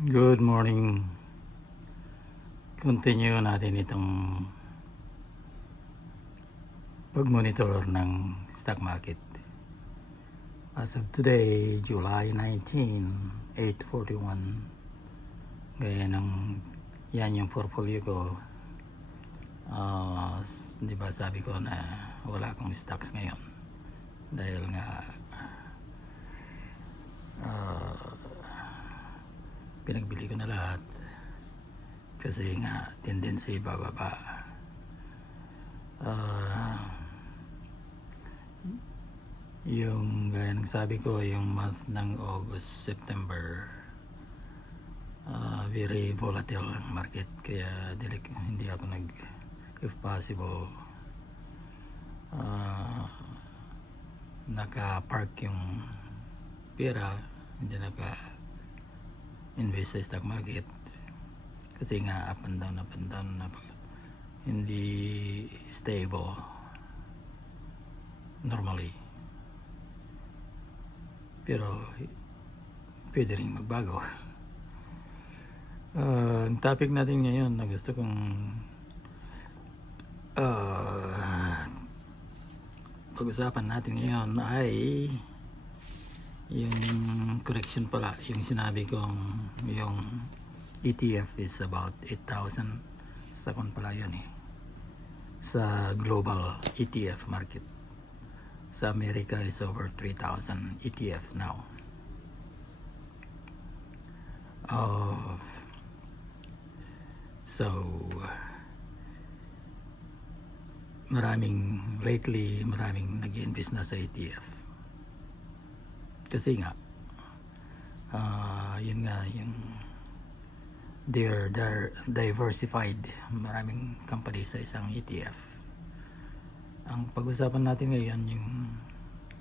Good morning. Continue natin itong pag-monitor ng stock market. As of today, July 19, 8:41. Gaya ng yan yung portfolio ko. Di ba sabi ko na wala akong stocks ngayon dahil nga pinagbili ko na lahat kasi nga tendency bababa. Yung gaya ng sabi ko, yung month ng August, September, very volatile ang market, kaya hindi ako if possible, naka-park yung pera, hindi naka-invest sa stock market kasi nga up and down, hindi stable normally, pero pwede rin magbago. Ang topic natin ngayon na gusto kong pag-usapan natin ngayon ay yung correction pala, yung sinabi kong yung ETF is about 8,000 sakon pala yun sa global ETF market. Sa America is over 3,000 ETF now. So maraming nag-invest na sa ETF kasi nga yun nga yung they're diversified, maraming company sa isang ETF. Ang pag-usapan natin ngayon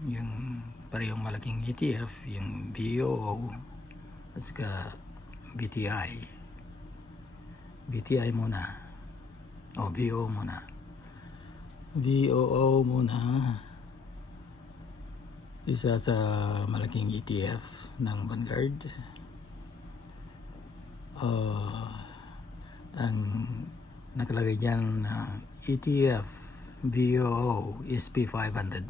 yung parehong malaking ETF, yung BOO at saka BTI muna o BOO muna. BOO muna, isa sa malaking ETF ng Vanguard. Ang nakalagay dyan na ETF BOO SP500,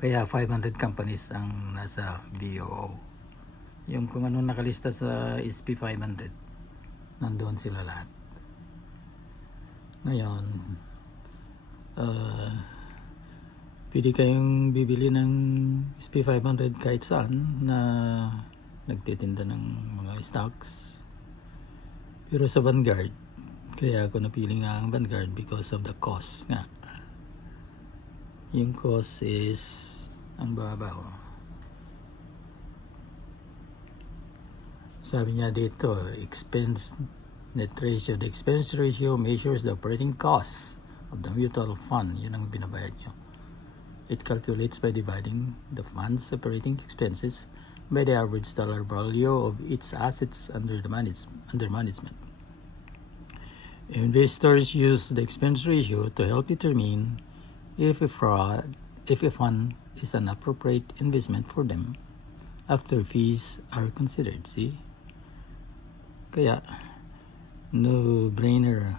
kaya 500 companies ang nasa BOO. Yung kung ano nakalista sa SP500, nandoon sila lahat. Ngayon, pwede kayong bibili ng SP500 kahit saan na nagtitinda ng mga stocks. Pero sa Vanguard, kaya ako napili nga ang Vanguard because of the cost nga. Yung cost is ang baba. Sabi niya dito, expense net ratio. The expense ratio measures the operating costs of the mutual fund. Yun ang binabayad niyo. It calculates by dividing the fund's operating expenses by the average dollar value of its assets under management. Investors use the expense ratio to help determine if a fund is an appropriate investment for them after fees are considered. See? Kaya no-brainer,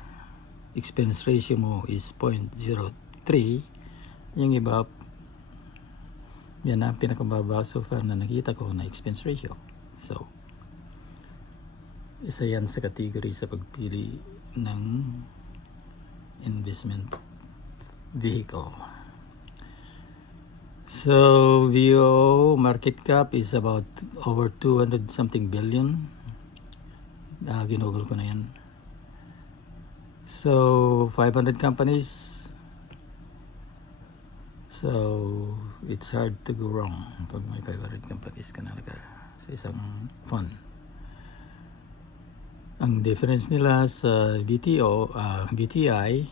expense ratio mo is 0.03. Yung iba, yan ang pinakababa so far na nakita ko na expense ratio. So, isa yan sa category sa pagpili ng investment vehicle. So, VO market cap is about over 200 something billion. Ginugol ko na yan. So, 500 companies. So, it's hard to go wrong pag may 500 companies ka na sa isang fund. Ang difference nila sa BTI,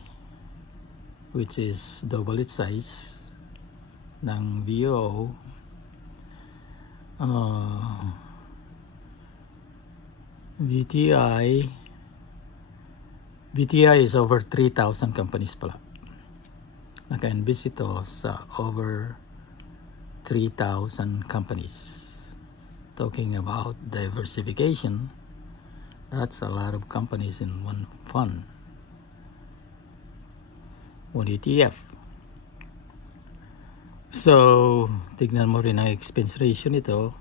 which is double its size ng VO, BTI is over 3,000 companies pala. Naka-invest ito sa over 3,000 companies. Talking about diversification, That's a lot of companies in one fund, one ETF. So, tignan mo rin ang expense ratio nito.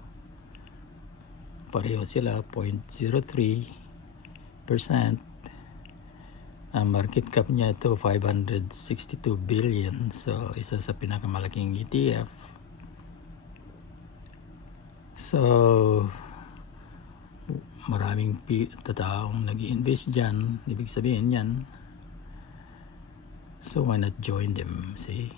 Pareho sila, 0.03%. Ang market cap niya ito, 562 billion. So, isa sa pinakamalaking ETF. So, maraming taong nag-i-invest dyan. Ibig sabihin yan. So, why not join them? See?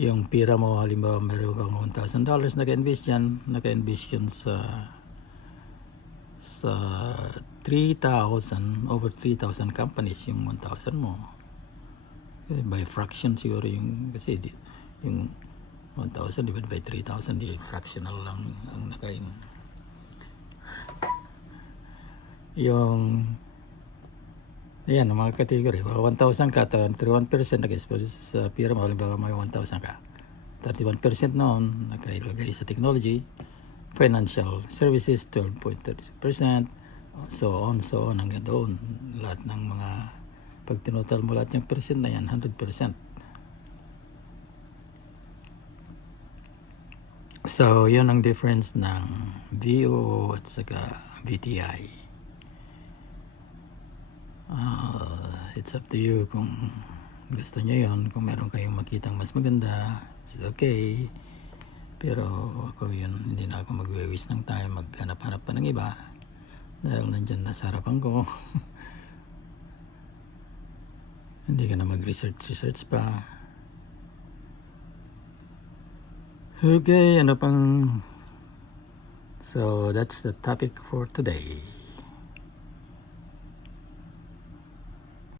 Yung pira mo, halimbawa meron kang $1,000, naka-invest yan sa 3,000, over 3,000 companies yung 1,000 mo. By fraction siguro yung, kasi yung 1,000 divided by 3,000, di fractional lang ang nakain. Yung, ayan, ang mga category. 1,000 ka, 31% nag-expose sa pira mo. Halimbawa may 1,000 ka. 31% noon nakailagay sa technology, financial services, 12.30%, so on, hanggang doon. Lahat ng mga, pag tinotal mo lahat yung percent na yan, 100%. So, yun ang difference ng VO at saka VTI. It's up to you kung gusto nyo yun. Kung meron kayong makitang mas maganda, it's okay. Pero ako yun, hindi na ako mag-waste ng time, maghanap-hanap pa ng iba. Dahil nandyan na sa harapan ko. Hindi ka na mag-research pa. Okay, ano pang... So, that's the topic for today.